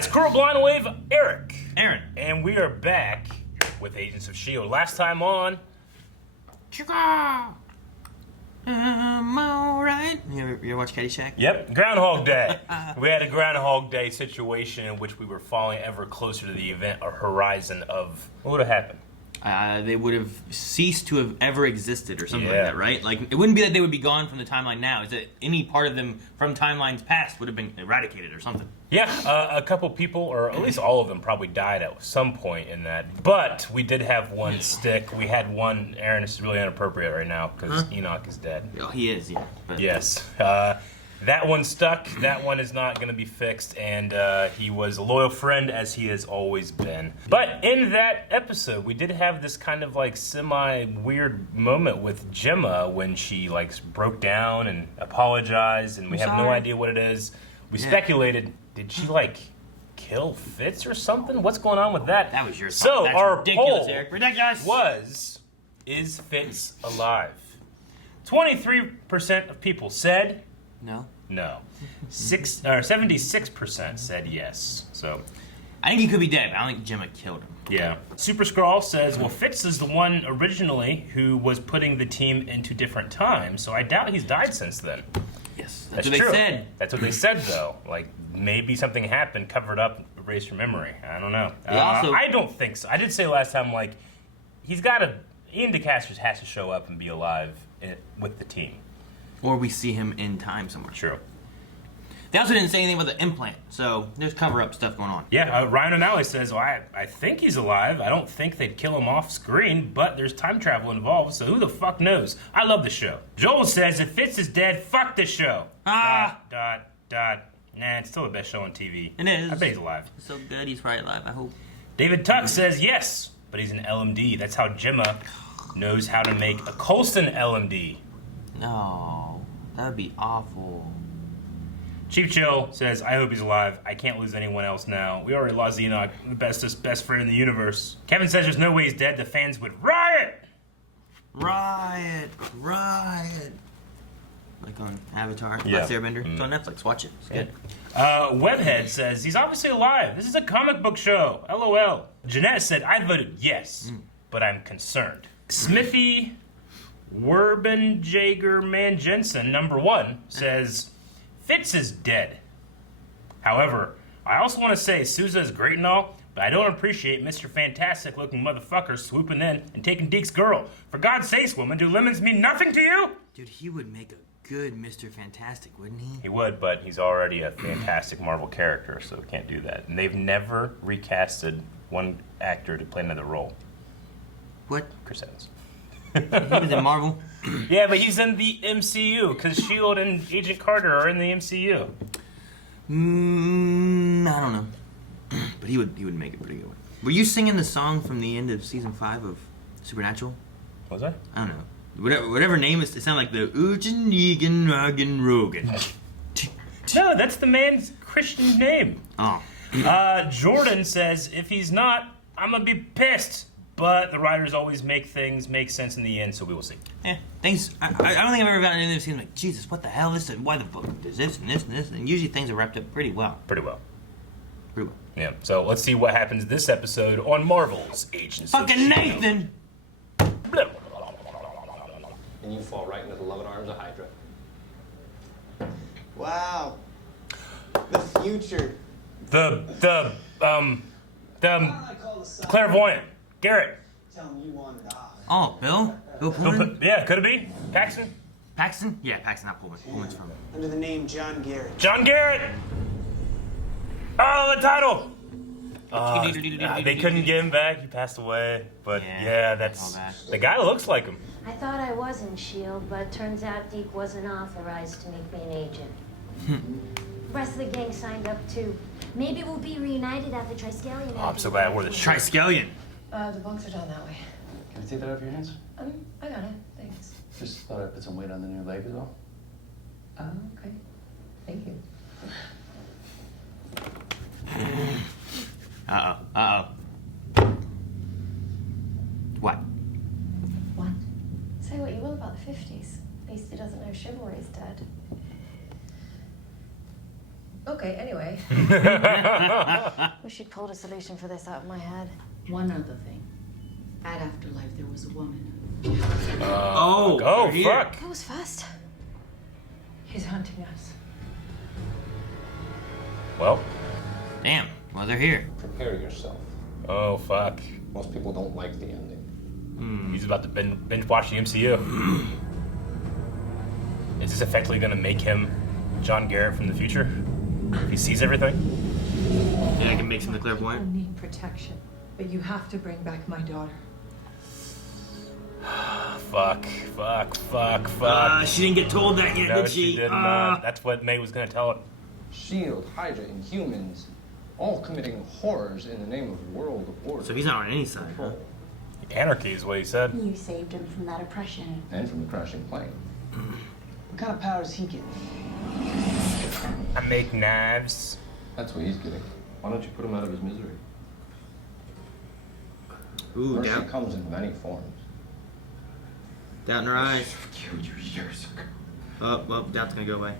guys, Coral Blind Wave, Eric. Aaron. And we are back with Agents of S.H.I.E.L.D. Last time on... I'm alright. You ever watch Caddyshack? Yep, Groundhog Day. We had a Groundhog Day situation in which we were falling ever closer to the event or horizon of... What would have happened? They would have ceased to have ever existed or something Yeah. like that, right? Like, it wouldn't be that they would be gone from the timeline now. It's that any part of them from timelines past would have been eradicated or something. Yeah, a couple people, or at least all of them, probably died at some point in that. But we did have one stick. We had one... Aaron, this is really inappropriate right now because Enoch is dead. Oh, he is, yeah. But... Yes. That one stuck. That one is not going to be fixed. And he was a loyal friend, as he has always been. But in that episode, we did have this kind of like semi-weird moment with Gemma when she like broke down and apologized. And we have no idea what it is. We speculated, did she like kill Fitz or something? What's going on with that? That was your So That's our ridiculous, poll Eric. Ridiculous. is Fitz alive? 23% of people said... No. No. 76% said yes. So, I think he could be dead, but I don't think Gemma killed him. yeah. Super Scrawl says, well, Fitz is the one originally who was putting the team into different times, so I doubt he's died since then. Yes, That's what true. they said. That's what they said, though. Like, maybe something happened, covered up, erased your memory. I don't know. I don't think so. I did say last time, like, he's got to... Ian DeCasters has to show up and be alive with the team. Or we see him in time somewhere. True. They also didn't say anything about the implant, so there's cover-up stuff going on. Yeah, Ryan O'Malley says, well, I think he's alive. I don't think they'd kill him off screen, but there's time travel involved, so who the fuck knows? I love the show. Joel says, if Fitz is dead, fuck the show. Nah, it's still the best show on TV. It is. I bet he's alive. It's so good, he's probably alive, I hope. David Tuck says, yes, but he's an LMD. That's how Gemma knows how to make a Coulson LMD. No, that would be awful. Chief Chill says, I hope he's alive. I can't lose anyone else now. We already lost Enoch, the best friend in the universe. Kevin says there's no way he's dead. The fans would riot! Riot. Like on Avatar, Yeah. Last Airbender. It's on Netflix, watch it, it's good. Webhead says, he's obviously alive. This is a comic book show. LOL. Jeanette said, I voted yes, but I'm concerned. Smithy Werbenjager Man Jensen, #1, says, Fitz is dead. However, I also want to say Sousa is great and all, but I don't appreciate Mr. Fantastic-looking motherfucker swooping in and taking Deke's girl. For God's sakes, woman, do lemons mean nothing to you? Dude, he would make a good Mr. Fantastic, wouldn't he? He would, but he's already a fantastic Marvel character, so can't do that. And they've never recasted one actor to play another role. What? Chris Evans. He was in Marvel? Yeah, but he's in the MCU, because S.H.I.E.L.D. and Agent Carter are in the MCU. I don't know. But he would make it pretty good. Were you singing the song from the end of season 5 of Supernatural? Was I? I don't know. Whatever name is, it sounded like the Ujin Negan Rogan Rogan. No, that's the man's Christian name. Oh. Jordan says, if he's not, I'm going to be pissed. But the writers always make things make sense in the end, so we will see. Yeah, things. I don't think I've ever gotten into this scene like, Jesus, what the hell is this? Why the fuck does this and this and this? And usually things are wrapped up pretty well. Pretty well. Pretty well. Yeah, so let's see what happens this episode on Marvel's Agents of Fucking S.H.I.E.L.D. Nathan! And you fall right into the loving arms of Hydra. Wow. The future. The clairvoyant. Garrett. Tell him you want to die. Oh, Bill? Bill Pullman? Yeah, could it be? Paxton? Paxton? Yeah, Paxton, not Pullman. Pullman's from... Under the name John Garrett. John Garrett! Oh, the title! They couldn't get him back. He passed away. But yeah, that's... The guy looks like him. I thought I was in S.H.I.E.L.D., but turns out Deke wasn't authorized to make me an agent. The rest of the gang signed up too. Maybe we'll be reunited at the Triskelion. Oh, I'm so glad I wore the shirt. Triskelion. The bunks are down that way. Can I take that off your hands? I got it. Thanks. Just thought I'd put some weight on the new leg is all. Oh, okay. Thank you. What? What? Say what you will about the 50s. At least he doesn't know chivalry's dead. Okay, anyway. Wish you'd pulled a solution for this out of my head. One other thing. At Afterlife, there was a woman. Oh, Oh, here. fuck. That was fast. He's hunting us. Well, Damn. Well, they're here. Prepare yourself. oh, fuck. Most people don't like the ending. He's about to binge watch the MCU. Is this effectively going to make him John Garrett from the future? He sees everything? Yeah, I can make some of the I clairvoyant. need protection, but you have to bring back my daughter. Fuck. She didn't get told that yet, No, did she? she did not. That's what May was going to tell her. Shield, Hydra, and humans, all committing horrors in the name of world order. So he's not on any side, huh? Anarchy is what he said. You saved him from that oppression. And from the crashing plane. What kind of powers he getting? I make knives. That's what he's getting. Why don't you put him out of his misery? Ooh, Mercy doubt. comes in many forms. Doubt in her eyes. Killed you years ago. Oh, well, doubt's gonna go away.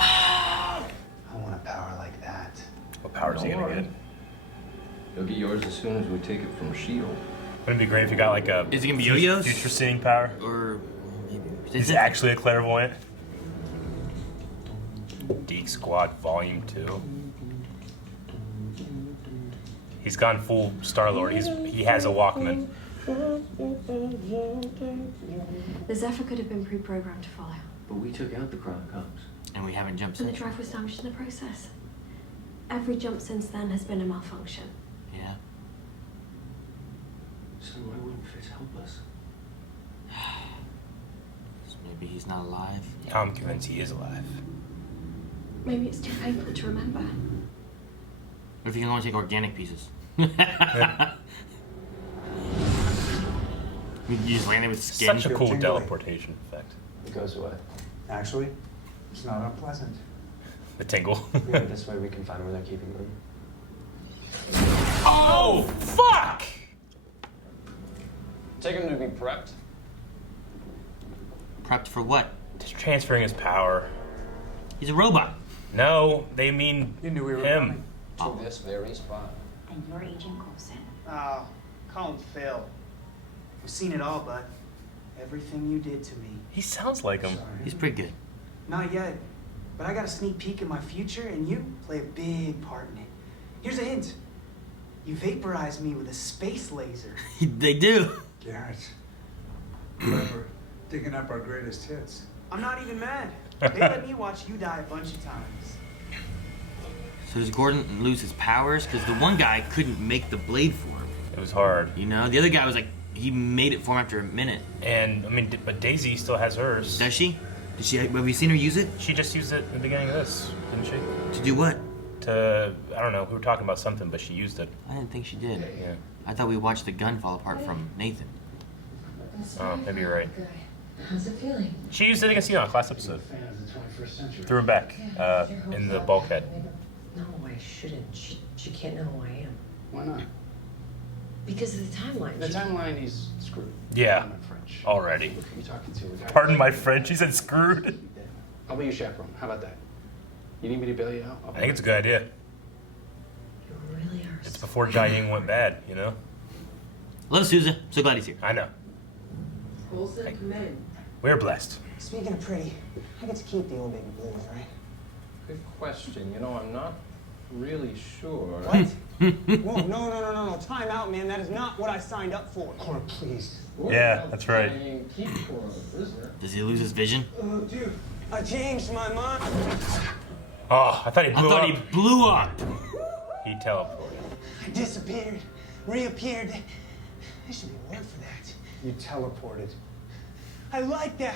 I want a power like that. What power is he Don't going to worry. get? You'll get yours as soon as we take it from Shield. Wouldn't it be great if you got like a Is it gonna be yo-yos? future seeing power? Or maybe. He's actually a clairvoyant. Deke Squad Volume 2. He's gone full Star-Lord. He has a Walkman. The Zephyr could have been pre-programmed to follow, But we took out the Chronocoms. And we haven't jumped and the since. drive was damaged in the process. Every jump since then has been a malfunction. Yeah. So why wouldn't Fitz help us? So maybe he's not alive. I'm convinced he is alive. Maybe it's too painful to remember. What if you can only take organic pieces? You just land there with skin. Such a cool teleportation effect. It goes away. Actually, it's not unpleasant. The tingle. Maybe this way we can find where they're keeping them. Oh, fuck! Take him to be prepped. Prepped for what? Just transferring his power. He's a robot. No, they mean You knew we were him. coming. To this very spot. And you're Agent Coulson. Oh, call him Phil. I've seen it all, bud. Everything you did to me. He sounds like him. He's pretty good. Not yet, but I got a sneak peek in my future, and you play a big part in it. Here's a hint. You vaporized me with a space laser. They do. Garrett, clever, digging up our greatest hits. I'm not even mad. They let me watch you die a bunch of times. So does Gordon lose his powers? Because the one guy couldn't make the blade for him. It was hard. You know? The other guy was like, he made it for him after a minute. And, I mean, but Daisy still has hers. Does she? Did she? Have you seen her use it? She just used it in the beginning of this, didn't she? To do what? To, I don't know, we were talking about something, but she used it. I didn't think she did. Yeah. I thought we watched the gun fall apart from Nathan. Oh, maybe you're right. How's it feeling? She used it against you on a class episode. Fan of the 21st century. Threw him back in the bulkhead. No, I shouldn't. She can't know who I am. Why not? Because of the timeline. The timeline, he's screwed. Yeah, I'm French. already. Look who you talking to. Pardon my French, he said screwed. I'll be your chaperone. How about that? You need me to bail you out? I think it's a good idea. You really are. It's before Jai Ying went bad, you know? Love Sousa. So glad he's here. I know. Coulson, come in. We're blessed. Speaking of pretty, I get to keep the old baby blues, right? Good question. You know, I'm not really sure. What? Whoa, no. Time out, man. That is not what I signed up for. Cora, please. Yeah, that's right. Keep Cora a prisoner. Does he lose his vision? Oh, dude, I changed my mind. Oh, I thought he I blew thought up. he blew up. He teleported. I disappeared, reappeared. There should be a word for that. You teleported. I like that.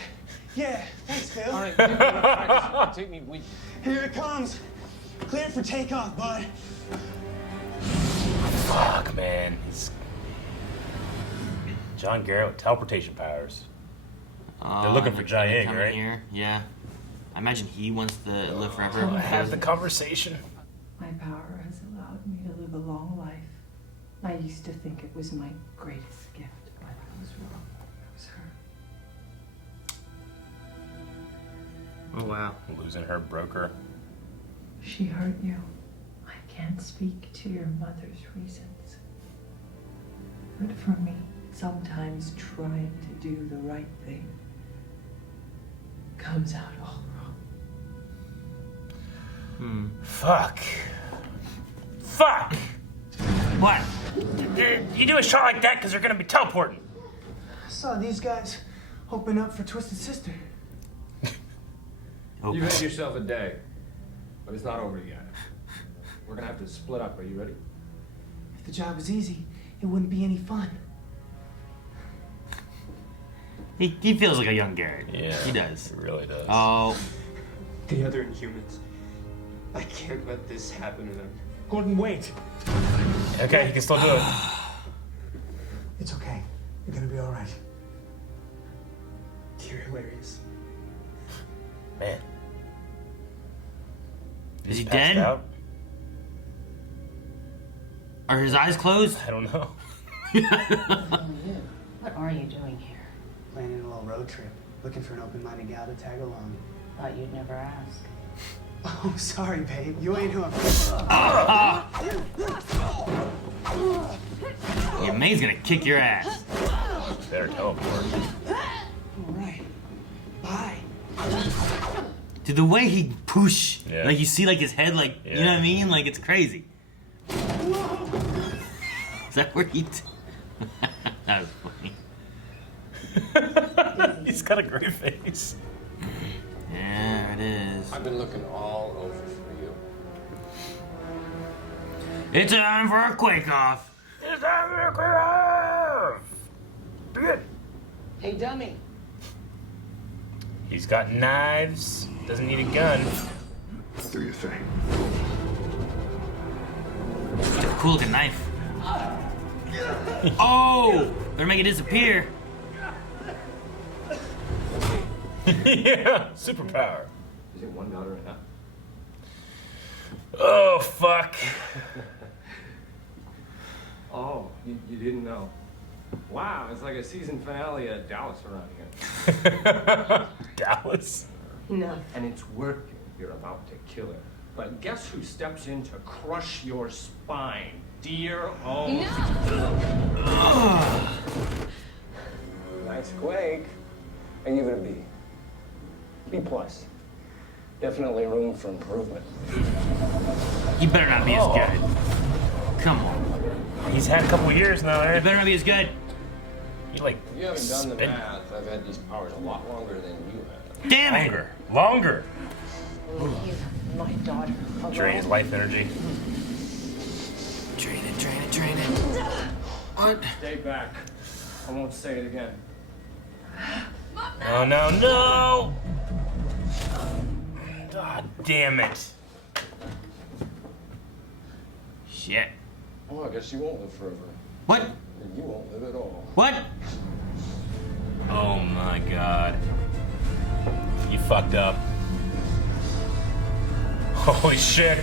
Yeah, thanks, Phil. All right, give me enough practice. Take me with you. Here it comes. Clear for takeoff, bud. Fuck, man. He's John Garrett with teleportation powers. They're looking for Jai Ying, coming right? Here. Yeah. I imagine he wants to live forever. Have the conversation. My power has allowed me to live a long life. I used to think it was my greatest gift, but I was wrong. It was her. Oh, wow. Losing her broke her. She hurt you. I can't speak to your mother's reasons. But for me, sometimes trying to do the right thing comes out all wrong. Fuck. Fuck! What? You do a shot like that because you're gonna be teleporting. I saw these guys open up for Twisted Sister. Oh. You had yourself a day, but it's not over yet. We're gonna have to split up. Are you ready? If the job was easy, it wouldn't be any fun. He feels like a young Garrett. Yeah. He does. He really does. Oh. The other Inhumans. I can't let this happen to them. Gordon, wait. Okay, he can still do it. It's okay. You're gonna be all right. You're hilarious. Man. Is he He's dead? passed out? Are his eyes closed? I don't know. What are you doing here? Planning a little road trip. Looking for an open-minded gal to tag along. Thought you'd never ask. Oh, sorry, babe. You ain't who I'm... Yeah, May's gonna kick your ass. Better teleport. All right. Bye. Dude, the way he push, Yeah. like you see like his head, like, you know what I mean? Like, it's crazy. Is that where he... That was funny. He's got a great face. Yeah, it is. I've been looking all over for you. It's time for a quake off. It's time for a quake off. Hey, dummy. He's got knives. Doesn't need a gun. Do your thing. It's a cool looking knife. Oh! Better make it disappear. Yeah, superpower. Is it $1 enough? Oh, fuck. Oh, you didn't know. Wow, it's like a season finale at Dallas around here. Dallas. Enough. And it's working. You're about to kill her. But guess who steps in to crush your spine? Dear old. Nice quake. I give it a B. B plus. Definitely room for improvement. He better not be as good. Come on. He's had a couple years now, He right? better not be as good. He like If you haven't done the spin- math, I've had these powers a lot longer than you have. Damn it! Longer. Leave my daughter alone. Drain his life energy. Drain it, drain it, drain it. What? Stay back. I won't say it again. Oh no, no! God damn it. Shit. Oh, I guess you won't live forever. What? And you won't live at all. What? Oh my god. You fucked up. Holy shit.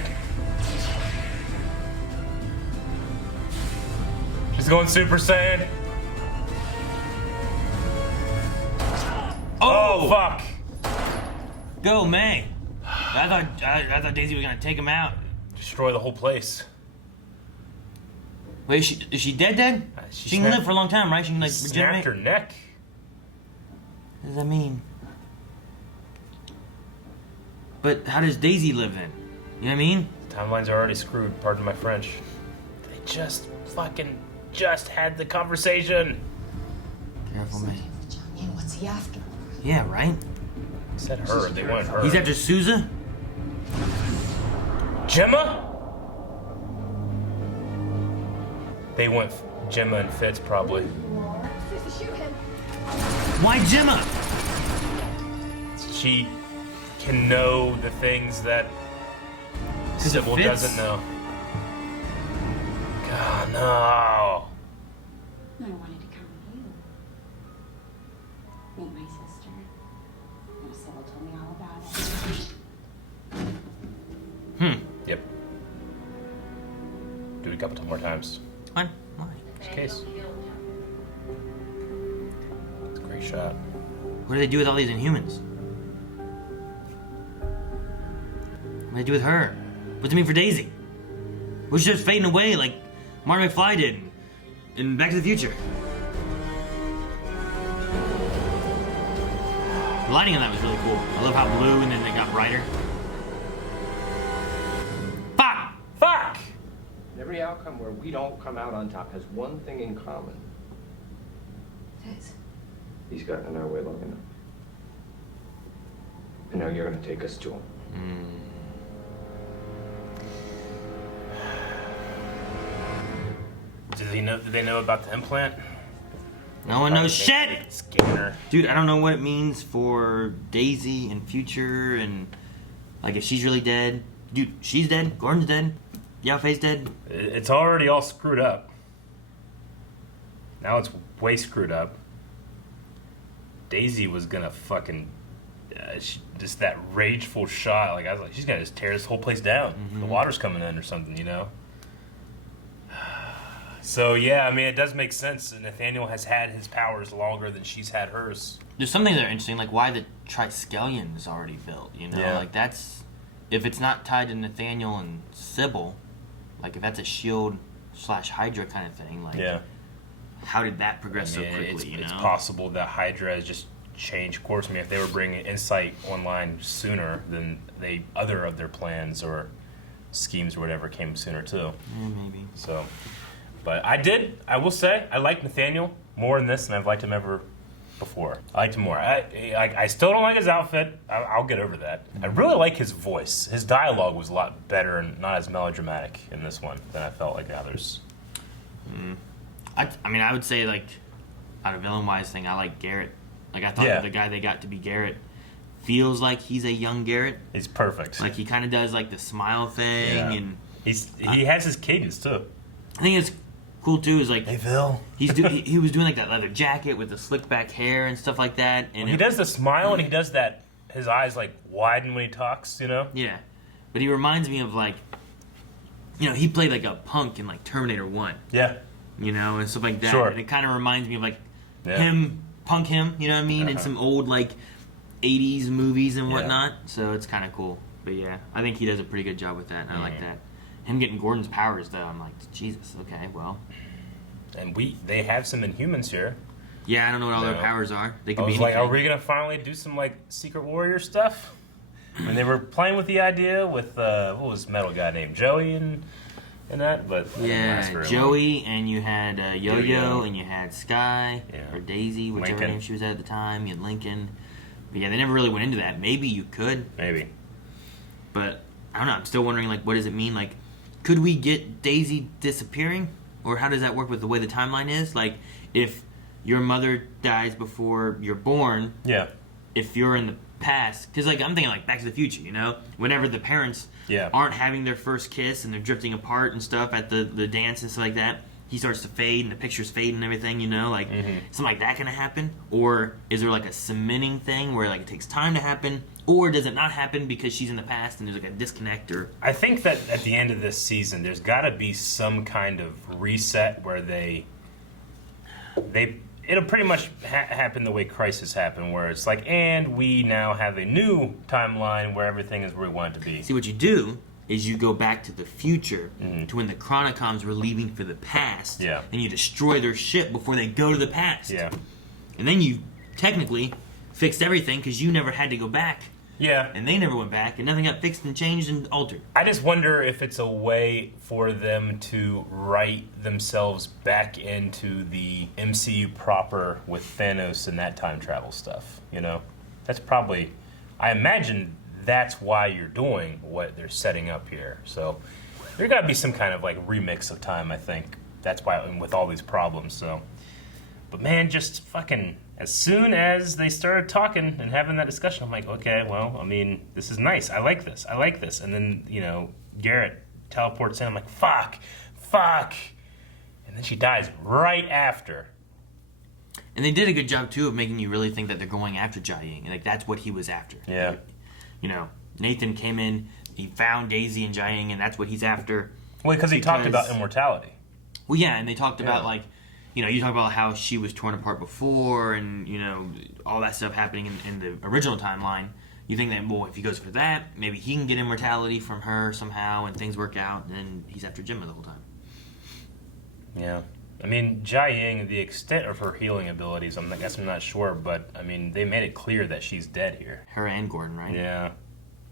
She's going Super Saiyan. Oh, fuck. Go, May. I thought Daisy was gonna take him out. Destroy the whole place. Wait, is she dead then? She can live for a long time, right? She can like regenerate. Snapped her neck. What does that mean? But how does Daisy live then? You know what I mean? Timelines are already screwed, pardon my French. They just had the conversation. Careful, May. What's he after? Yeah, right? They said her, they wanted her. He's after Sousa? Gemma? They went Gemma and Fitz, probably. Why Gemma? She can know the things that Sybil Fitz? doesn't know. God, no. I wanted to come with you. Meet my sister. Sybil told me all about it. Yep. Do it a couple more times. Fine. Just in case. It's a great shot. What do they do with all these Inhumans? What do I do with her? What's it mean for Daisy? Was she just fading away like Marty McFly did in Back to the Future? The lighting on that was really cool. I love how blue and then it got brighter. Fuck! Fuck! Every outcome where we don't come out on top has one thing in common. Fitz. He's gotten in our way long enough. And now you're gonna take us to him. Did they know about the implant? No one knows shit! Skinner. Dude, I don't know what it means for Daisy and future and like if she's really dead. Dude, she's dead. Gordon's dead. Yao Fei's dead. It's already all screwed up. Now it's way screwed up. Daisy was gonna fucking just that rageful shot. Like I was like, she's gonna just tear this whole place down. The water's coming in or something, you know. So yeah, I mean, it does make sense. Nathaniel has had his powers longer than she's had hers. There's something that are interesting, like why the Triskelion is already built. You know, Yeah. like that's if it's not tied to Nathaniel and Sybil, like if that's a Shield / Hydra kind of thing, like Yeah. how did that progress I mean, so quickly? it's you know, possible that Hydra has just changed course. I mean, if they were bringing Insight online sooner, then other of their plans or schemes or whatever came sooner too. Yeah, maybe. So, but I will say, I like Nathaniel more in this than I've liked him ever before. I liked him more. I still don't like his outfit. I'll get over that. I really like his voice. His dialogue was a lot better and not as melodramatic in this one than I felt like the others. I mean, I would say like out of villain-wise thing, I like Garrett. Like I thought that the guy they got to be Garrett feels like he's a young Garrett. He's perfect. Like he kind of does like the smile thing, and he has his cadence too. I think it's cool too. Is like Hey Phil, he was doing like that leather jacket with the slick back hair and stuff like that. And he does the smile and he does that. His eyes like widen when he talks. You know. Yeah, but he reminds me of like, you know, he played like a punk in like Terminator 1. Yeah. You know, and stuff like that. Sure. And it kind of reminds me of like him, you know what I mean, in some old like 80s movies and whatnot. So it's kind of cool. But yeah, I think he does a pretty good job with that, and I like that. Him getting Gordon's powers though, I'm like, Jesus, okay, well. And they have some Inhumans here. Yeah, I don't know what all their powers are. They could I be was like, anything. are we gonna finally do some like Secret Warrior stuff? And they were playing with the idea with what was the metal guy named Joey and that, but it didn't last Yeah, very Joey, and you had Yo-Yo, Yo-Yo. and you had Sky, or Daisy, whichever Lincoln. name she was at the time. You had Lincoln. But yeah, they never really went into that. Maybe you could. Maybe. But I don't know. I'm still wondering, like, what does it mean? Like, could we get Daisy disappearing? Or how does that work with the way the timeline is? Like, if your mother dies before you're born, if you're in the past, because like I'm thinking like Back to the Future, you know, whenever the parents aren't having their first kiss and they're drifting apart and stuff at the dance and stuff like that, he starts to fade and the pictures fade and everything, you know, like something like that gonna happen? Or is there like a cementing thing where like it takes time to happen, or does it not happen because she's in the past and there's like a disconnect? Or I think that at the end of this season, there's got to be some kind of reset where it'll pretty much happen the way Crisis happened, where it's like, and we now have a new timeline where everything is where we want it to be. See, what you do is you go back to the future to when the Chronicoms were leaving for the past, and you destroy their ship before they go to the past. Yeah. And then you technically fixed everything because you never had to go back. Yeah. And they never went back, and nothing got fixed and changed and altered. I just wonder if it's a way for them to write themselves back into the MCU proper with Thanos and that time travel stuff, you know? That's probably... I imagine that's why you're doing what they're setting up here. So there's got to be some kind of, like, remix of time, I think. That's why, and with all these problems, so... But man, just fucking... As soon as they started talking and having that discussion, I'm like, okay, well, I mean, this is nice. I like this. And then, you know, Garrett teleports in. I'm like, fuck. And then she dies right after. And they did a good job, too, of making you really think that they're going after Jia-Ying. Like, that's what he was after. Yeah. You know, Nathan came in, he found Daisy and Jia-Ying, and that's what he's after. Well, because he talked about immortality. Well, yeah, and they talked about, like, you know, you talk about how she was torn apart before and, you know, all that stuff happening in the original timeline. you think that, well, if he goes for that, maybe he can get immortality from her somehow and things work out, and then he's after Gemma the whole time. Yeah. I mean, Jia Ying, the extent of her healing abilities, I guess I'm not sure, but, I mean, they made it clear that she's dead here. Her and Gordon, right? Yeah.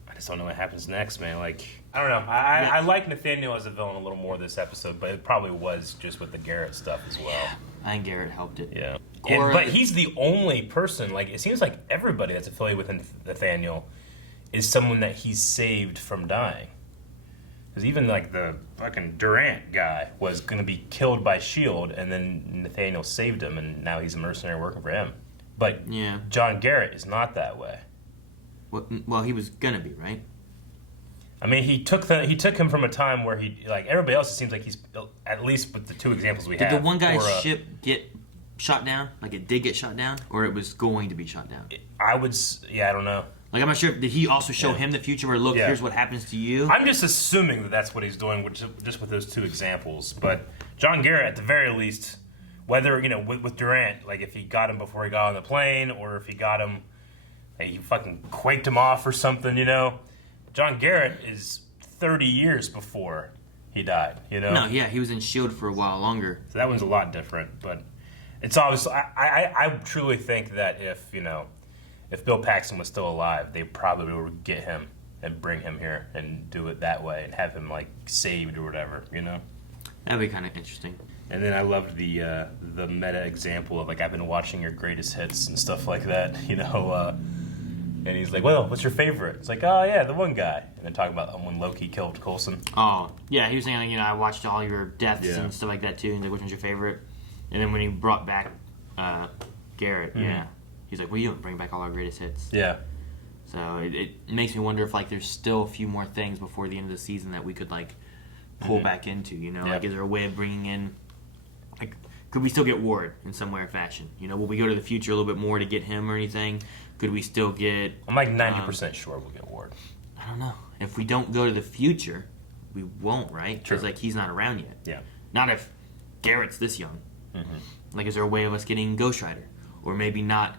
I just don't know what happens next, man. Like, I don't know. I like Nathaniel as a villain a little more this episode, but it probably was just with the Garrett stuff as well. I think Garrett helped it. Yeah. Cora, But he's the only person, like, it seems like everybody that's affiliated with Nathaniel is someone that he's saved from dying. Because even, like, the fucking Durant guy was going to be killed by S.H.I.E.L.D., and then Nathaniel saved him, and now he's a mercenary working for him. But yeah. John Garrett is not that way. Well, he was going to be, right? I mean, he took him from a time where he, like, everybody else, it seems like he's, at least with the two examples we have. Did the one guy's ship get shot down? Like, it did get shot down? Or it was going to be shot down? I don't know. Like, I'm not sure. Did he also show him the future where, look, here's what happens to you? I'm just assuming that that's what he's doing, just with those two examples. But John Garrett, at the very least, whether, you know, with Durant, like, if he got him before he got on the plane, or if he got him, like, he fucking quaked him off or something, you know? John Garrett is 30 years before he died, you know? No, yeah, he was in S.H.I.E.L.D. for a while longer. So that one's a lot different, but it's obvious. I truly think that if Bill Paxton was still alive, they probably would get him and bring him here and do it that way and have him, like, saved or whatever, you know? That'd be kind of interesting. And then I loved the meta example of, like, I've been watching your greatest hits and stuff like that, you know? And he's like, well, what's your favorite? It's like, oh, yeah, the one guy. And then talking about when Loki killed Coulson. Oh, yeah, he was saying, like, you know, I watched all your deaths and stuff like that, too. And like, which one's your favorite? And then when he brought back Garrett, he's like, well, you don't bring back all our greatest hits. Yeah. So it makes me wonder if, like, there's still a few more things before the end of the season that we could, like, pull back into, you know? Like, is there a way of bringing in, like, could we still get Ward in some way or fashion? You know, will we go to the future a little bit more to get him or anything? Could we still get... I'm like 90% sure we'll get Ward. I don't know. If we don't go to the future, we won't, right? True. Because, like, he's not around yet. Yeah. Not if Garrett's this young. Mm-hmm. Like, is there a way of us getting Ghost Rider? Or maybe not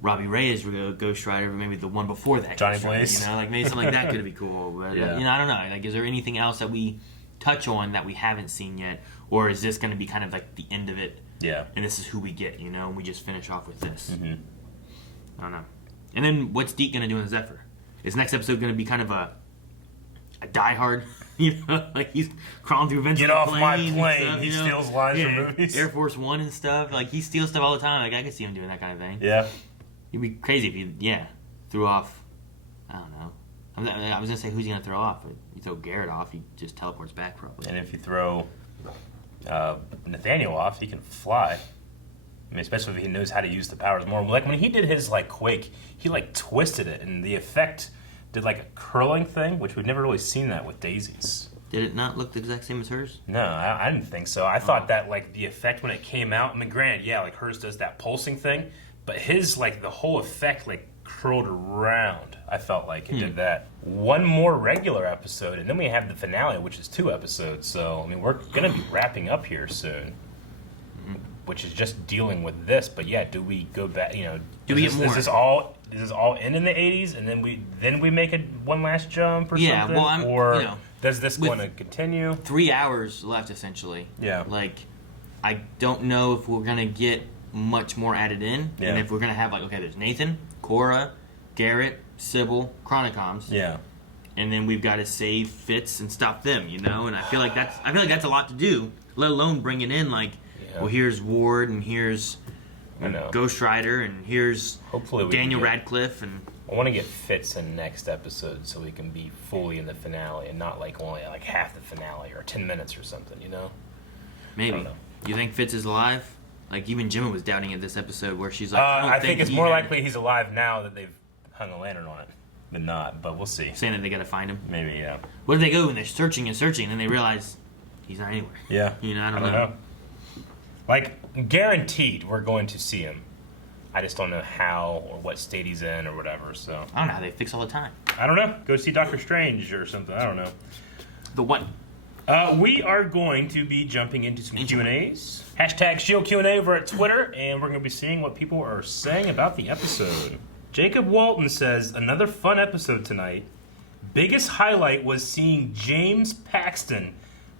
Robbie Reyes Ghost Rider, but maybe the one before that. Johnny Ghost Rider, Blaze. you know, like, maybe something like that could be cool. But, you know, I don't know. Like, is there anything else that we touch on that we haven't seen yet? Or is this going to be kind of like the end of it? Yeah. And this is who we get, you know? And we just finish off with this. Mm-hmm. I don't know. And then what's Deke going to do in Zephyr? Is next episode going to be kind of a Die Hard? You know, like he's crawling through vents. Get off my plane. He steals lines from movies. Air Force One and stuff. Like he steals stuff all the time. Like I could see him doing that kind of thing. Yeah. He'd be crazy if he threw off. I don't know. I was gonna say who's he gonna throw off, but you throw Garrett off, he just teleports back probably. And if you throw Nathaniel off, he can fly. I mean, especially if he knows how to use the powers more. Like when he did his like quake, he like twisted it, and the effect did like a curling thing, which we've never really seen that with Daisy's. Did it not look the exact same as hers? No, I didn't think so. I thought that like the effect when it came out. I mean, granted, yeah, like hers does that pulsing thing, but his like the whole effect like curled around. I felt like it did that. One more regular episode, and then we have the finale, which is 2 episodes. So I mean, we're gonna be wrapping up here soon. Which is just dealing with this, but yeah, do we go back? You know, do we get more? Does this all end in the 80s, and then we make it one last jump or something? Well, or does this going to continue? 3 hours left essentially. Yeah. Like, I don't know if we're gonna get much more added in, and if we're gonna have like there's Nathan, Cora, Garrett, Sybil, Chronicoms. Yeah. And then we've got to save Fitz and stop them, you know. And I feel like that's a lot to do. Let alone bringing in like. Well, here's Ward, and here's Ghost Rider, and here's Daniel Radcliffe, and I want to get Fitz in next episode so we can be fully in the finale and not like only like half the finale or 10 minutes or something, you know? Maybe. I don't know. You think Fitz is alive? Like even Gemma was doubting it this episode where she's like, I think it's more likely he's alive now that they've hung a lantern on it than not, but we'll see. Saying that they got to find him. Maybe, yeah. What if they go and they're searching and searching, and then they realize he's not anywhere? Yeah. You know, I don't know. Like, guaranteed we're going to see him. I just don't know how or what state he's in or whatever, so. I don't know how they fix all the time. I don't know. Go see Doctor Strange or something. I don't know. The what? We are going to be jumping into some Q&As. Hashtag Shield Q&A over at Twitter, and we're going to be seeing what people are saying about the episode. Jacob Walton says, another fun episode tonight. Biggest highlight was seeing James Paxton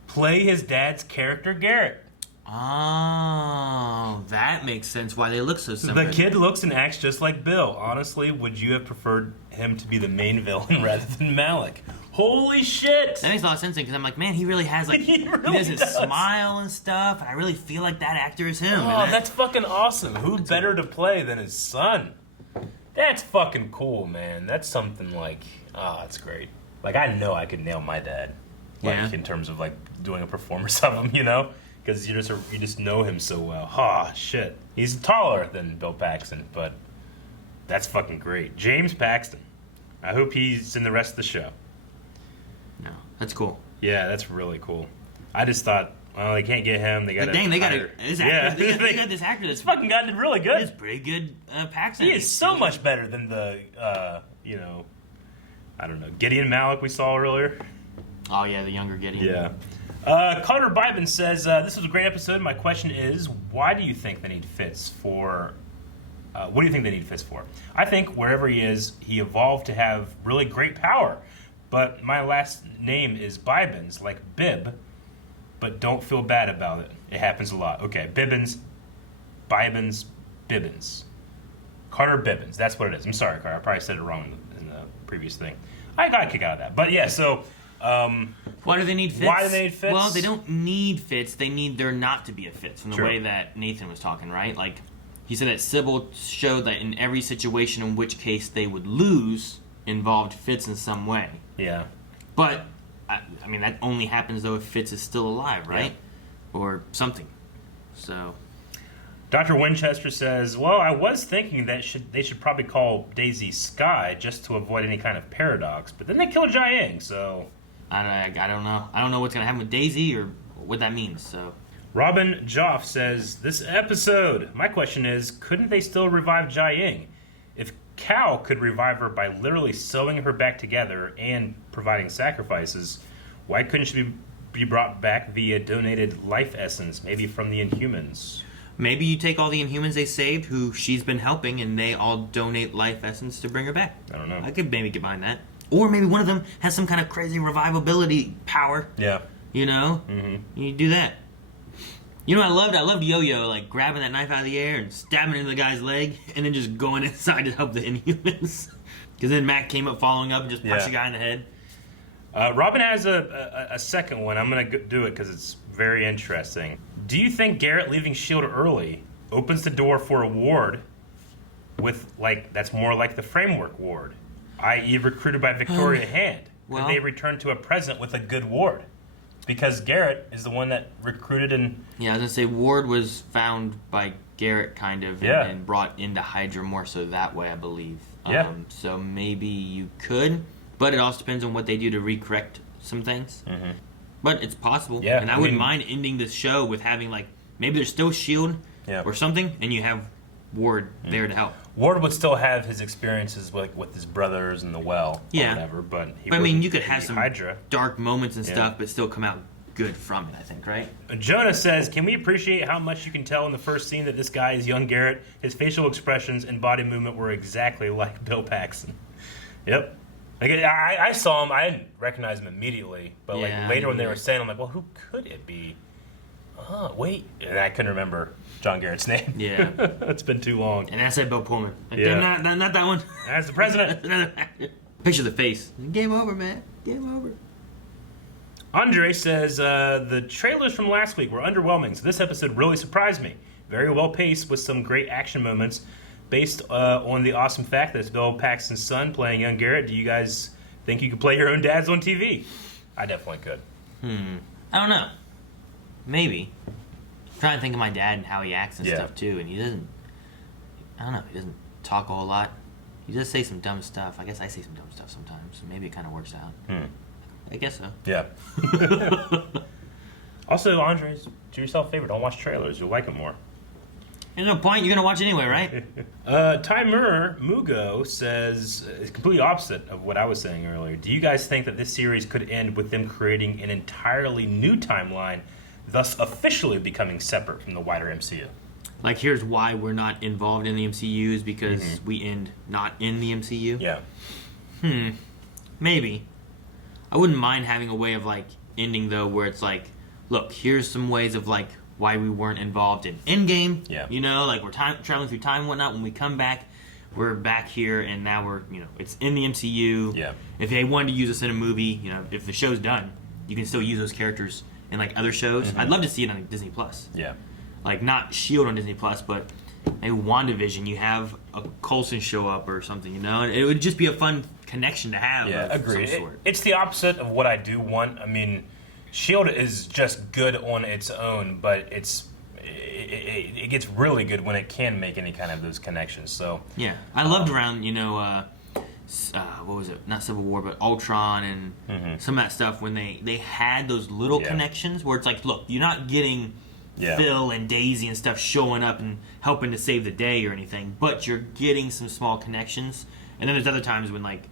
play his dad's character Garrett. Oh, that makes sense why they look so similar. The kid looks and acts just like Bill. Honestly, would you have preferred him to be the main villain rather than Malik? Holy shit! That makes a lot of sense because I'm like, man, he really has like He really doesn't does. smile and stuff, and I really feel like that actor is him. Oh, that's fucking awesome. Who better to play than his son? That's fucking cool, man. That's something like, it's great. Like, I know I could nail my dad. Like, Yeah. in terms of, like, doing a performance of him, you know? Because you just know him so well. Shit. He's taller than Bill Paxton, but that's fucking great. James Paxton. I hope he's in the rest of the show. No, that's cool. Yeah, that's really cool. I just thought, well, they can't get him. They got Dang, they got this actor. Yeah. They got this actor This that's fucking guy did really good. He's pretty good. Paxton. He is so much better than the, I don't know, Gideon Malik we saw earlier. Oh yeah, the younger Gideon. Yeah. Carter Bybin says, this was a great episode. My question is, why do you think they need Fitz for... what do you think they need Fitz for? I think wherever he is, he evolved to have really great power. But my last name is Bybins, like Bib, but don't feel bad about it. It happens a lot. Okay, Bibbins, Bybins, Bibbins. Carter Bibbins, that's what it is. I'm sorry, Carter. I probably said it wrong in the previous thing. I got a kick out of that. But yeah, so... why do they need Fitz? Why do they need Fitz? Well, they don't need Fitz. They need there not to be a Fitz from the True. way that Nathan was talking, right? Like, he said that Sybil showed that in every situation in which case they would lose involved Fitz in some way. Yeah. But, I mean, that only happens, though, if Fitz is still alive, right? Yeah. Or something. So... Dr. Winchester says, well, I was thinking that they should probably call Daisy Sky just to avoid any kind of paradox, but then they killed Jiaying, so... I don't know. I don't know what's going to happen with Daisy or what that means, so... Robin Joff says, this episode, my question is, couldn't they still revive Jiaying? If Cal could revive her by literally sewing her back together and providing sacrifices, why couldn't she be brought back via donated life essence, maybe from the Inhumans? Maybe you take all the Inhumans they saved, who she's been helping, and they all donate life essence to bring her back. I don't know. I could maybe get behind that. Or maybe one of them has some kind of crazy revivability power. Yeah. You know? Mm-hmm. You do that. You know what I loved Yo-Yo, like, grabbing that knife out of the air and stabbing it into the guy's leg, and then just going inside to help the Inhumans. Because then Mac came up following up and just punched the guy in the head. Robin has a second one. I'm going to do it because it's very interesting. Do you think Garrett leaving S.H.I.E.L.D. early opens the door for a ward with, like, that's more like the framework ward, i.e. recruited by Victoria Hand? Well, Could they return to a present with a good ward? Because Garrett is the one that recruited and... Yeah, I was going to say, Ward was found by Garrett, kind of, and brought into Hydra more so that way, I believe. Yeah. So maybe you could, but it also depends on what they do to recorrect some things. Mm-hmm. But it's possible. Yeah, and I wouldn't mind ending the show with having, like, maybe there's still S.H.I.E.L.D. or something, and you have Ward there to help. Ward would still have his experiences with his brothers and the well or whatever, but I mean, you could have some Hydra. dark moments and stuff, but still come out good from it, I think, right? Jonah says, can we appreciate how much you can tell in the first scene that this guy is young Garrett? His facial expressions and body movement were exactly like Bill Paxton. Yep. Like, I saw him, I didn't recognize him immediately, but like later when they were saying, I'm like, well, who could it be? Oh, wait. And I couldn't remember John Garrett's name. Yeah. It's been too long. And I said Bill Pullman. Like, Yeah. not that one. That's the president. Picture the face. Game over, man. Game over. Andre says, the trailers from last week were underwhelming, so this episode really surprised me. Very well paced with some great action moments. Based on the awesome fact that it's Bill Paxton's son playing young Garrett, do you guys think you could play your own dads on TV? I definitely could. I don't know. Maybe. I'm trying to think of my dad and how he acts and stuff too, and he doesn't, I don't know, he doesn't talk a whole lot. He does say some dumb stuff. I guess I say some dumb stuff sometimes, so maybe it kind of works out. I guess so. Yeah. Also, Andre, do yourself a favor. Don't watch trailers. You'll like it more. There's no point. You're going to watch anyway, right? Timer Mugo says, it's completely opposite of what I was saying earlier. Do you guys think that this series could end with them creating an entirely new timeline, thus officially becoming separate from the wider MCU? like, here's why we're not involved in the MCU is because we end not in the MCU. Yeah. Maybe. I wouldn't mind having a way of, like, ending, though, where it's like, look, here's some ways of, like, why we weren't involved in Endgame. Yeah. You know, like, we're traveling through time and whatnot. When we come back, we're back here, and now we're, you know, it's in the MCU. Yeah. If they wanted to use us in a movie, you know, if the show's done, you can still use those characters in, like, other shows. I'd love to see it on Disney Plus. Yeah. Like, not S.H.I.E.L.D. on Disney Plus, but maybe WandaVision, you have a Coulson show up or something, you know? It would just be a fun connection to have. Yeah, of agreed. some sort. It's the opposite of what I do want. I mean, S.H.I.E.L.D. is just good on its own, but it gets really good when it can make any kind of those connections. So yeah, I loved around, you know, what was it? Not Civil War, but Ultron and some of that stuff when they had those little connections where it's like, look, you're not getting Phil and Daisy and stuff showing up and helping to save the day or anything, but you're getting some small connections. And then there's other times when, like,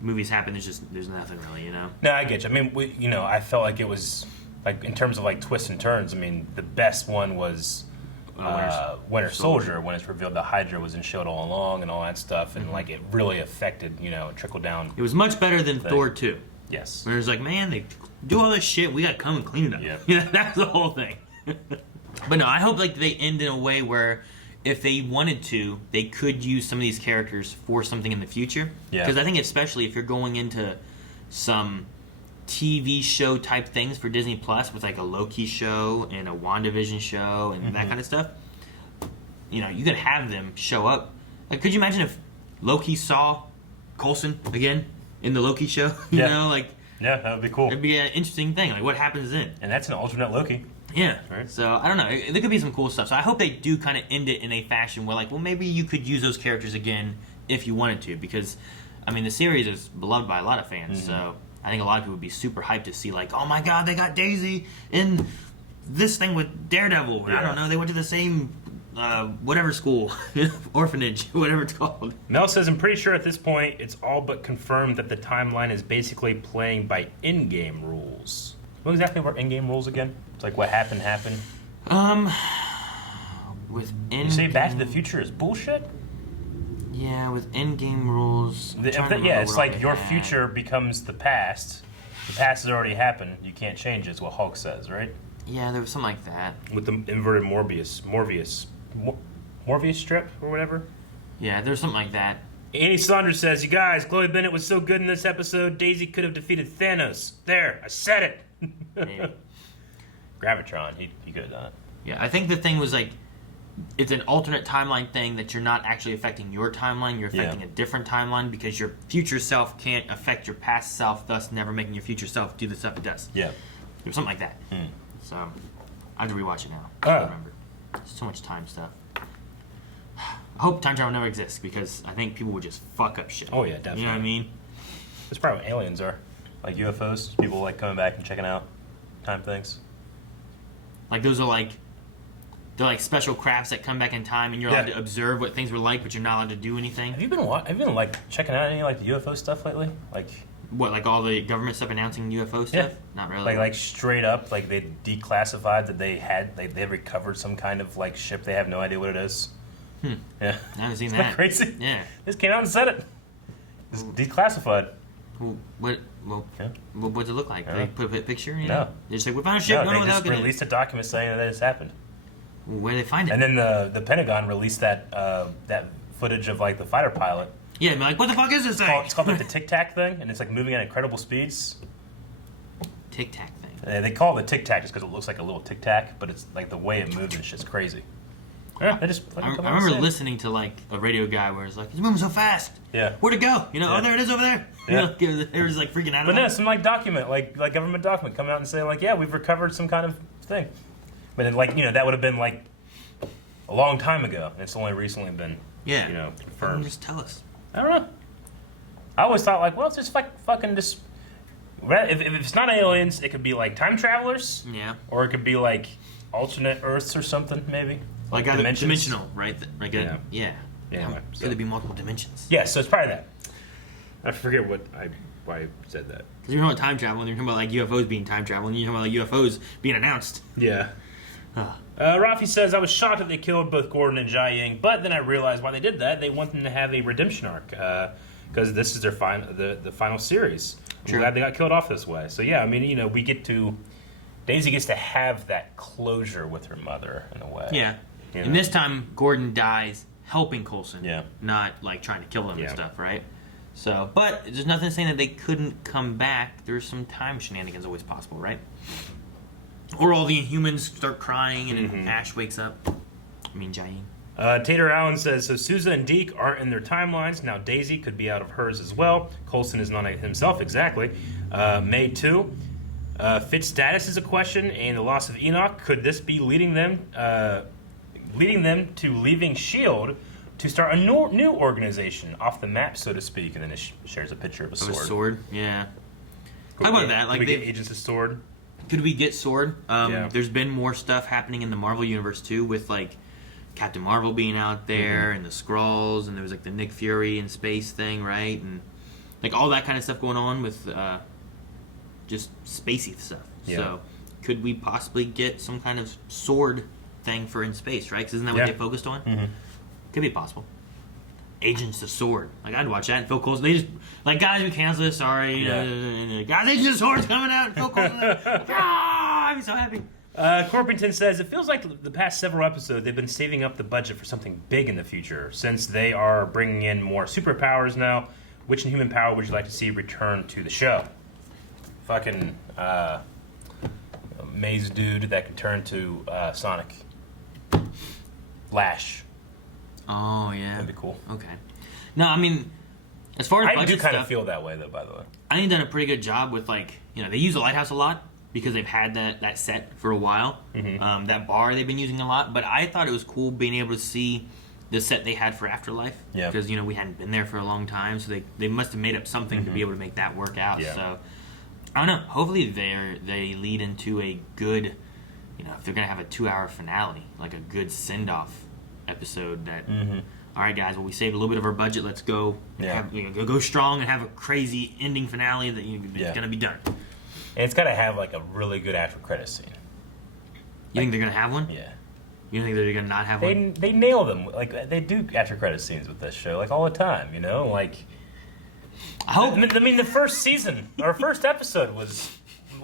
movies happen, there's nothing really, you know? No, I get you. I mean, I felt like it was, like, in terms of, like, twists and turns, I mean, the best one was Winter Soldier, when it's revealed that Hydra was in S.H.I.E.L.D. all along and all that stuff, and, like, it really affected, trickled down. It was much better than Thor 2. Yes. Where it's like, man, they do all this shit, we gotta come and clean it up. Yeah. That's the whole thing. But no, I hope, like, they end in a way where if they wanted to, they could use some of these characters for something in the future. Yeah. Because I think especially if you're going into some TV show type things for Disney Plus with, like, a Loki show and a WandaVision show and that kind of stuff, you could have them show up. Like, could you imagine if Loki saw Coulson again in the Loki show? You know, like... Yeah, that would be cool. It'd be an interesting thing. Like, what happens then? And that's an alternate Loki. Yeah. Right. So, I don't know. There could be some cool stuff. So, I hope they do kind of end it in a fashion where, like, well, maybe you could use those characters again if you wanted to. Because, I mean, the series is beloved by a lot of fans. So, I think a lot of people would be super hyped to see, like, oh my god, they got Daisy in this thing with Daredevil. I don't know. They went to the same... whatever school, orphanage, whatever it's called. Mel says, I'm pretty sure at this point it's all but confirmed that the timeline is basically playing by in-game rules. What exactly were in-game rules again? It's like what happened. With you say Back to the Future is bullshit? Yeah, with in-game rules. It's like your future becomes the past. The past has already happened. You can't change it. It's what Hulk says, right? Yeah, there was something like that. With the inverted Morbius strip or whatever. Yeah, there's something like that. Annie Saunders says, you guys, Chloe Bennett was so good in this episode, Daisy could have defeated Thanos. There, I said it. Maybe. Gravitron, he could have done it. Yeah, I think the thing was like, it's an alternate timeline thing that you're not actually affecting your timeline, you're affecting a different timeline because your future self can't affect your past self, thus never making your future self do the stuff it does. Yeah. Or something like that. So, I have to rewatch it now. I don't remember. So much time stuff. I hope time travel never exists because I think people would just fuck up shit. Oh yeah, definitely. You know what I mean? That's probably what aliens are. Like UFOs. People like coming back and checking out time things. Like those are like, they're like special crafts that come back in time and you're allowed to observe what things were like, but you're not allowed to do anything. Have you been like checking out any like the UFO stuff lately? Like what, like all the government stuff announcing UFO stuff? Yeah. Not really. Like straight up, like they declassified that they had they recovered some kind of like ship. They have no idea what it is. Yeah. I haven't seen Isn't that. Crazy. Yeah. This came out and said it. It's declassified. What does it look like? They put a picture? You know? No. They're just like, we found a ship. No, they just released a document saying that this happened. Where did they find it? And then the Pentagon released that footage of like the fighter pilot. Yeah, I'm like, what the fuck is this thing? It's called like the Tic Tac thing, and it's like moving at incredible speeds. Tic Tac thing. Yeah, they call it the Tic Tac just because it looks like a little Tic Tac, but it's like the way it moves and shit's crazy. Yeah, they just I remember listening to like a radio guy where it's like, it's moving so fast. Yeah. Where'd it go? Oh, there it is over there. Yeah. They were just like freaking out But about no, it. some like document, like government document coming out and saying like, yeah, we've recovered some kind of thing. But then like, that would have been like a long time ago, and it's only recently been, confirmed. Just tell us. I don't know. I always thought like, well, it's just fucking just. If it's not aliens, it could be like time travelers. Yeah. Or it could be like alternate Earths or something, maybe. Like dimensional, right? Like Yeah. Could there be multiple dimensions? Yeah, so it's probably that. I forget why I said that. Because you're talking about time travel, and you're talking about like UFOs being time travel, and you're talking about like UFOs being announced. Yeah. Rafi says, I was shocked that they killed both Gordon and Jia-Ying, but then I realized why they did that. They want them to have a redemption arc, because this is their the final series. I'm glad they got killed off this way. So yeah, I mean, Daisy gets to have that closure with her mother in a way. Yeah. You know? And this time, Gordon dies helping Coulson. Yeah. Not, like, trying to kill him and stuff, right? So, but there's nothing saying that they couldn't come back. There's some time shenanigans always possible, right? Or all the Inhumans start crying and then Ash wakes up. I mean, Jia-Ying. Tater Allen says, so Sousa and Deke aren't in their timelines. Now Daisy could be out of hers as well. Coulson is not himself, exactly. May 2. Fitz status is a question, and the loss of Enoch. Could this be leading them to leaving S.H.I.E.L.D. to start a new organization off the map, so to speak? And then it shares a picture of a sword. Of a sword, yeah. How about that? Like, we get Agents of S.W.O.R.D.? Could we get S.W.O.R.D.? There's been more stuff happening in the Marvel Universe, too, with, like, Captain Marvel being out there, and the Skrulls, and there was, like, the Nick Fury in space thing, right? And, like, all that kind of stuff going on with just spacey stuff. Yeah. So, could we possibly get some kind of sword thing for in space, right? Because isn't that what they focused on? Could be possible. Agents of S.W.O.R.D. Like, I'd watch that. And Phil Coulson, they just, like, guys, we canceled this, sorry. Guys, Agents of S.W.O.R.D.'s coming out. Phil Coulson, I'd be so happy. Corpington says, it feels like the past several episodes they've been saving up the budget for something big in the future. Since they are bringing in more superpowers now, which Inhuman power would you like to see return to the show? Fucking maze dude that can turn to Sonic. Lash. Oh, yeah. That'd be cool. Okay. No, I mean, as far as I do kind stuff, of feel that way, though, by the way. I think they've done a pretty good job with, like, they use the lighthouse a lot because they've had that set for a while. That bar they've been using a lot. But I thought it was cool being able to see the set they had for Afterlife. Yeah. Because, we hadn't been there for a long time. So they must have made up something to be able to make that work out. Yeah. So, I don't know. Hopefully they lead into a good, if they're going to have a 2-hour finale, like a good send-off episode that, all right, guys, well, we saved a little bit of our budget. Let's go go strong and have a crazy ending finale that it's going to be done. And it's got to have, like, a really good after credit scene. You think they're going to have one? Yeah. You think they're going to not have one? They nail them. Like, they do after credit scenes with this show, like, all the time, Like, I hope. I mean, the first season, or first episode was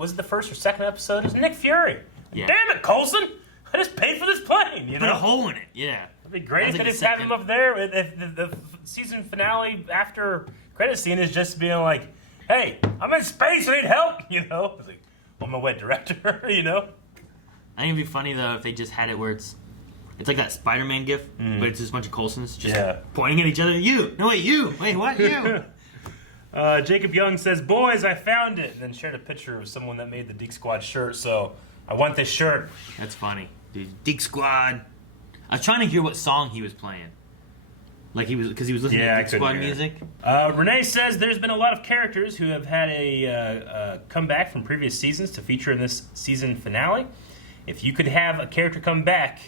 it the first or second episode? It was Nick Fury. Yeah. Damn it, Coulson! I just paid for this plane, Put a hole in it, yeah. It'd be great if they just have him up there. If the season finale after credit scene is just being like, hey, I'm in space, I need help, It's like, on my way, director, I think it'd be funny, though, if they just had it where it's like that Spider-Man gif, but it's just a bunch of Coulsons just pointing at each other. You! No, wait, you! Wait, what? You! Jacob Young says, boys, I found it. And then shared a picture of someone that made the Deke Squad shirt, so I want this shirt. That's funny. Dude, Deke Squad. I was trying to hear what song he was playing. Like because he was listening to Deke Squad music. Renee says there's been a lot of characters who have had a comeback from previous seasons to feature in this season finale. If you could have a character come back,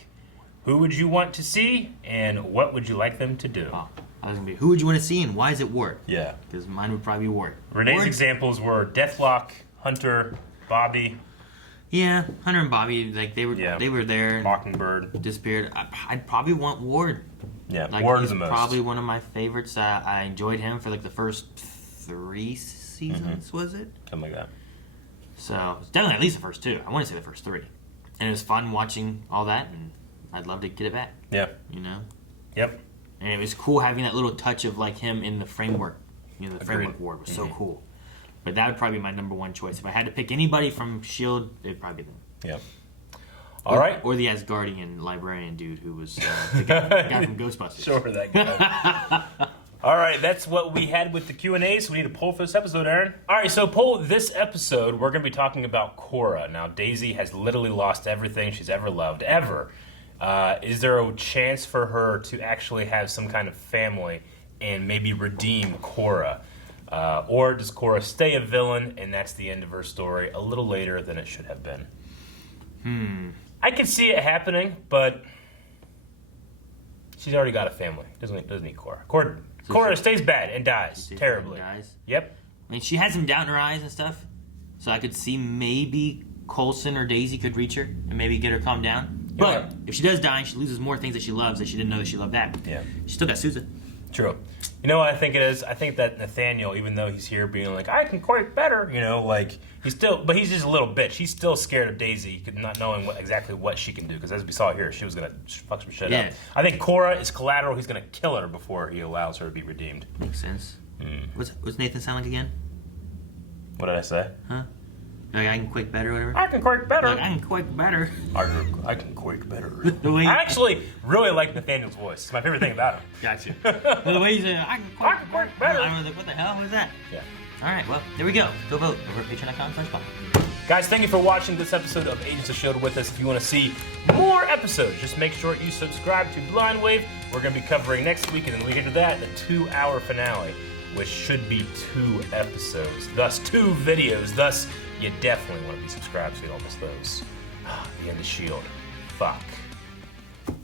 who would you want to see, and what would you like them to do? Oh, I was gonna be, who would you want to see, and why is it Ward? Yeah, because mine would probably be Ward. Renee's examples were Deathlock, Hunter, Bobby. Yeah, Hunter and Bobby, like they were there. Mockingbird disappeared. I'd probably want Ward. Yeah, like, Ward is the most. Probably one of my favorites. I enjoyed him for like the first 3 seasons. Was it? Something like that. So it's definitely at least the first 2. I want to say the first 3, and it was fun watching all that, and I'd love to get it back. Yeah. Yep. And it was cool having that little touch of like him in the framework. The framework Ward was so cool. But that would probably be my number 1 choice. If I had to pick anybody from S.H.I.E.L.D., it'd probably be them. Yep. All right. Or the Asgardian librarian dude who was the guy from Ghostbusters. Sure, that guy. All right, that's what we had with the Q&A, so we need a poll for this episode, Aaron. All right, so poll this episode, we're going to be talking about Cora. Now, Daisy has literally lost everything she's ever loved, ever. Is there a chance for her to actually have some kind of family and maybe redeem Cora? Or does Cora stay a villain, and that's the end of her story a little later than it should have been? I could see it happening, but she's already got a family. Doesn't need Cora. Cora stays bad and dies terribly. Dies? Yep. I mean, she had some doubt in her eyes and stuff, so I could see maybe Coulson or Daisy could reach her and maybe get her calmed down. But if she does die and she loses more things that she loves that she didn't know that she loved that, she still got Sousa. True. You know what I think it is? I think that Nathaniel, even though he's here being like, I can quake better, you know, like, he's just a little bitch. He's still scared of Daisy, not knowing exactly what she can do. Because as we saw here, she was going to fuck some shit up. I think Cora is collateral. He's going to kill her before he allows her to be redeemed. Makes sense. What's Nathan sound like again? What did I say? Huh? Like, I can quake better or whatever? I can quake better. Like, I can quake better. I can quake better. I actually really like Nathaniel's voice. It's my favorite thing about him. Got you. The way he's saying, I can quake better. I don't know, what the hell was that? Yeah. All right, well, there we go. Go vote over at patreon.com/pod. Guys, thank you for watching this episode of Agents of S.H.I.E.L.D. with us. If you want to see more episodes, just make sure you subscribe to Blind Wave. We're going to be covering next week, and then the week after that, the 2-hour finale, which should be 2 episodes, thus 2 videos, thus you definitely want to be subscribed so you don't miss those. The end of S.H.I.E.L.D. Fuck.